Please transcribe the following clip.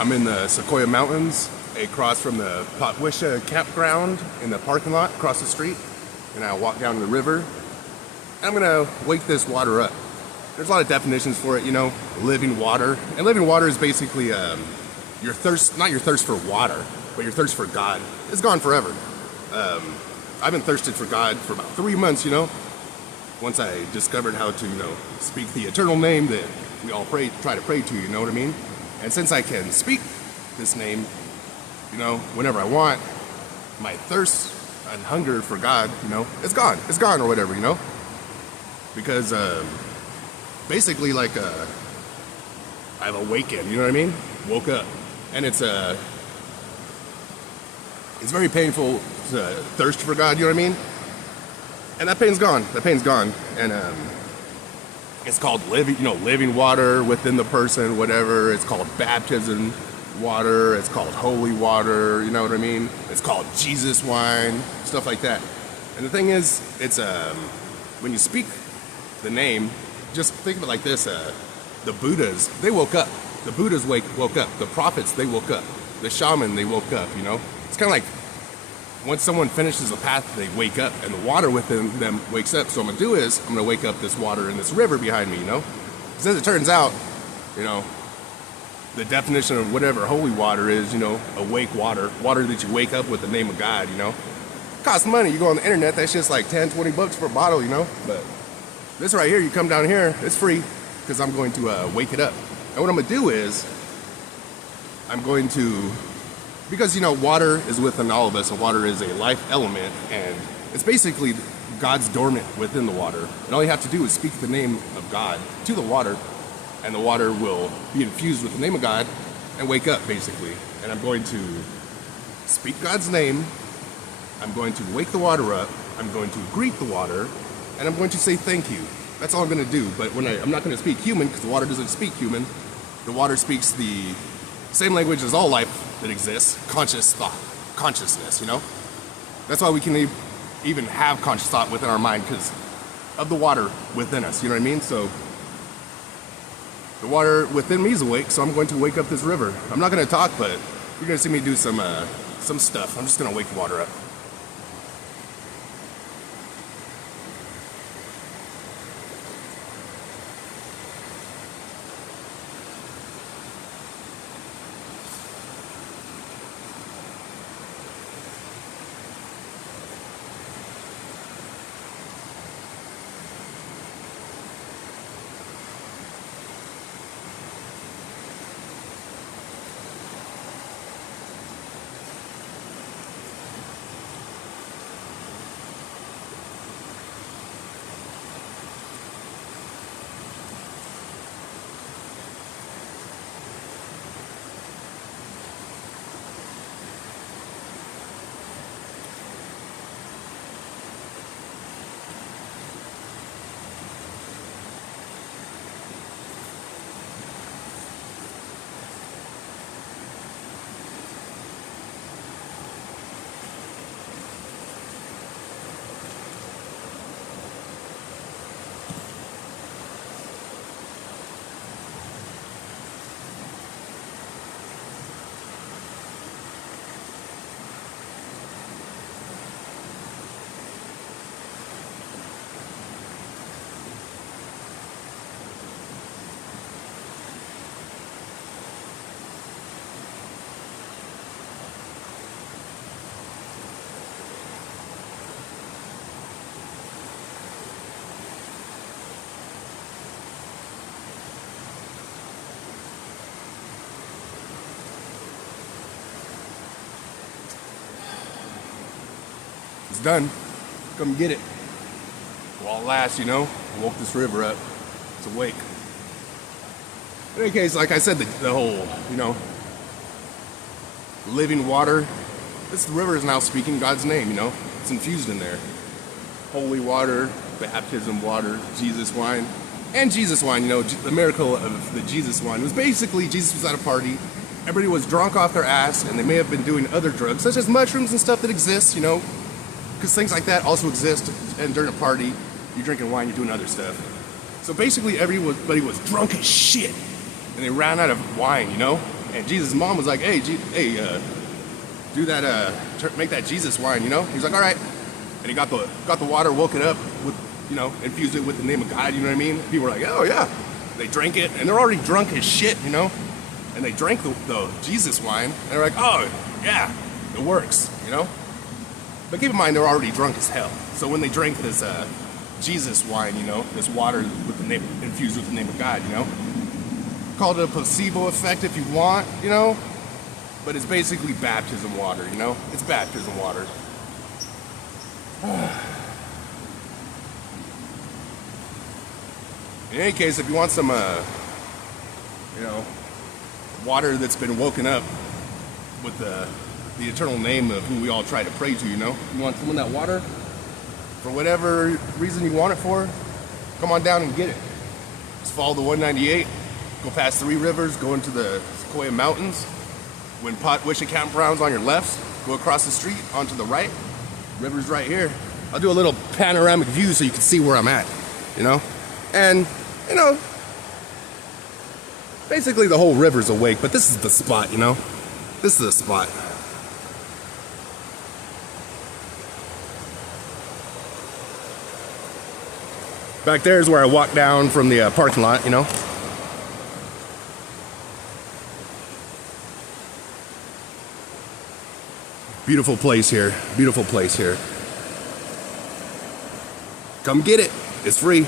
I'm in the Sequoia Mountains, across from the Potwisha campground in the parking lot across the street. And I walk down to the river. And I'm gonna wake this water up. There's a lot of definitions for it, you know, living water. And living water is basically your thirst, not your thirst for water, but your thirst for God. It's gone forever. I've been thirsted for God for about 3 months, you know. Once I discovered how to, you know, speak the eternal name that we all try to pray to, you know what I mean? And since I can speak this name, you know, whenever I want, my thirst and hunger for God, you know, it's gone or whatever, you know? Because basically like I've awakened, you know what I mean? Woke up. And it's very painful to thirst for God, you know what I mean? And that pain's gone. And it's called living water within the person, whatever. It's called baptism water. It's called holy water, you know what I mean? It's called Jesus wine, stuff like that. And the thing is, it's when you speak the name, just think of it like this. The Buddhas, they woke up. The Buddhas woke up. The prophets, they woke up. The shaman, they woke up, you know? It's kind of like once someone finishes a path, they wake up, and the water within them wakes up. So what I'm going to do is, I'm going to wake up this water in this river behind me, you know? Because as it turns out, you know, the definition of whatever holy water is, you know, awake water, water that you wake up with the name of God, you know? It costs money. You go on the internet, that's just like 10, 20 bucks for a bottle, you know? But this right here, you come down here, it's free, because I'm going to wake it up. And what I'm going to do is, I'm going to, because, you know, water is within all of us, and water is a life element, and it's basically God's dormant within the water. And all you have to do is speak the name of God to the water, and the water will be infused with the name of God and wake up, basically. And I'm going to speak God's name, I'm going to wake the water up, I'm going to greet the water, and I'm going to say thank you. That's all I'm going to do. But I'm not going to speak human, because the water doesn't speak human. The water speaks the same language as all life that exists, conscious thought, consciousness, you know? That's why we can even have conscious thought within our mind, because of the water within us, you know what I mean? So the water within me is awake, so I'm going to wake up this river. I'm not going to talk, but you're going to see me do some stuff. I'm just going to wake the water up. It's done. Come get it. While it lasts, you know, I woke this river up. It's awake. In any case, like I said, the whole, you know, living water, this river is now speaking God's name, you know. It's infused in there. Holy water, baptism water, Jesus wine. And Jesus wine, you know, the miracle of the Jesus wine was basically Jesus was at a party. Everybody was drunk off their ass, and they may have been doing other drugs, such as mushrooms and stuff that exists, you know, because things like that also exist. And during a party, you're drinking wine, you're doing other stuff. So basically, everybody was drunk as shit, and they ran out of wine, you know. And Jesus' mom was like, hey, do that, make that Jesus wine, you know? He's like, all right. And he got the water, woke it up with, you know, infused it with the name of God, you know what I mean? People were like, oh yeah. They drank it, and they're already drunk as shit, you know? And they drank the Jesus wine, and they're like, oh yeah, it works, you know? But keep in mind, they're already drunk as hell. So when they drank this Jesus wine, you know, this water with the name, infused with the name of God, you know? Call it a placebo effect if you want, you know? But it's basically baptism water, you know? It's baptism water. In any case, if you want some, you know, water that's been woken up with the eternal name of who we all try to pray to, you know? You want some of that water? For whatever reason you want it for, come on down and get it. Just follow the 198, go past 3 rivers, go into the Sequoia Mountains. When Wisha Campground's on your left, go across the street onto the right. River's right here. I'll do a little panoramic view so you can see where I'm at, you know? And, you know, basically the whole river's awake, but this is the spot, you know? This is the spot. Back there is where I walk down from the parking lot, you know? Beautiful place here. Beautiful place here. Come get it. It's free.